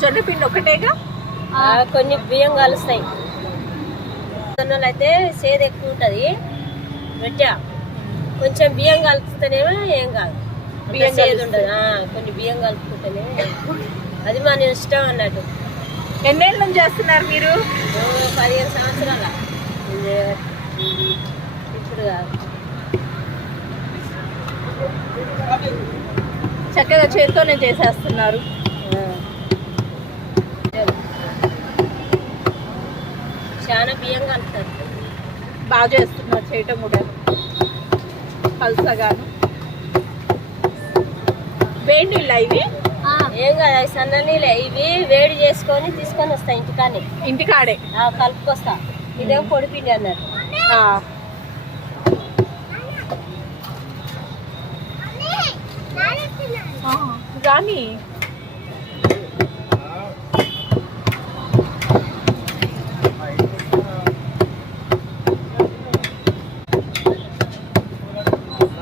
జొన్న పిండి ఒకటేగా? కొన్ని బియ్యం కలుస్తాయి. జొన్నలు అయితే సేదు ఎక్కువ ఉంటుంది. రొట్టె కొంచెం బియ్యం కలుపుతేనేమో ఏం కాదు, బియ్యం సేదు ఉండదు. కొన్ని బియ్యం కలుపుకుంటేనే అది మన ఇష్టం అన్నట్టు. ఎన్నేళ్ళ నుంచి చేస్తున్నారు మీరు? 15 సంవత్సరాల. ఇప్పుడు కాదు. చక్కగా చేతితోనే చేసేస్తున్నారు. చాలా బియ్యం కలుపుతారు. బాగా చేస్తున్నారు చేయటం కూడా పల్సగాను. వేడి నీళ్ళ ఇవి? ఏం కాదు, అవి సన్న నీళ్ళే. ఇవి వేడి చేసుకొని తీసుకొని వస్తా ఇంటికానే. ఇంటికాడే కలుపుకొస్తా. ఇదేమో పొడి పిండి అన్నారు. కానీ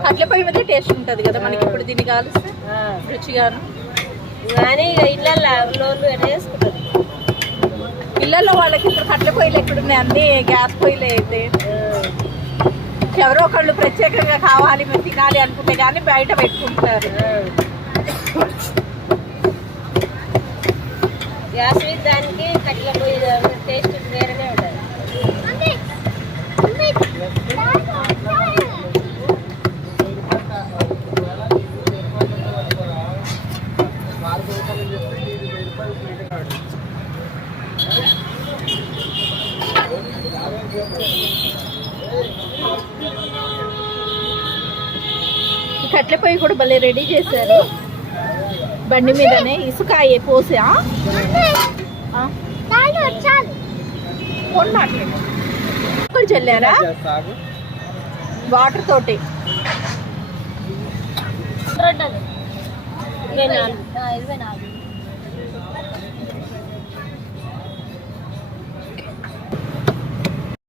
కట్ల పొయ్యి మీద టేస్ట్ ఉంటుంది కదా మనకి. ఇప్పుడు దీన్ని కాలిస్తే రుచిగాను. కానీ ఇళ్ళల్లో ఎట్లా చేసుకుంటారు? ఇళ్ళల్లో వాళ్ళకి ఇప్పుడు కట్ల పొయ్యిలు ఎక్కడున్నాయి, అన్ని గ్యాస్ పొయ్యిలే. అయితే ఎవరో ఒకళ్ళు ప్రత్యేకంగా కావాలి మేము తినాలి అనుకుంటే కానీ బయట పెట్టుకుంటారు. గ్యాస్ మీద దానికి కట్ల పొయ్యి టేస్ట్ వేరేనే ఉంటుంది. కట్ల పొయ్యి కూడా భలే రెడీ చేశారు. బండి మీదనే ఇసుకాయ పోసి చల్లారా వాటర్ తోటి. 24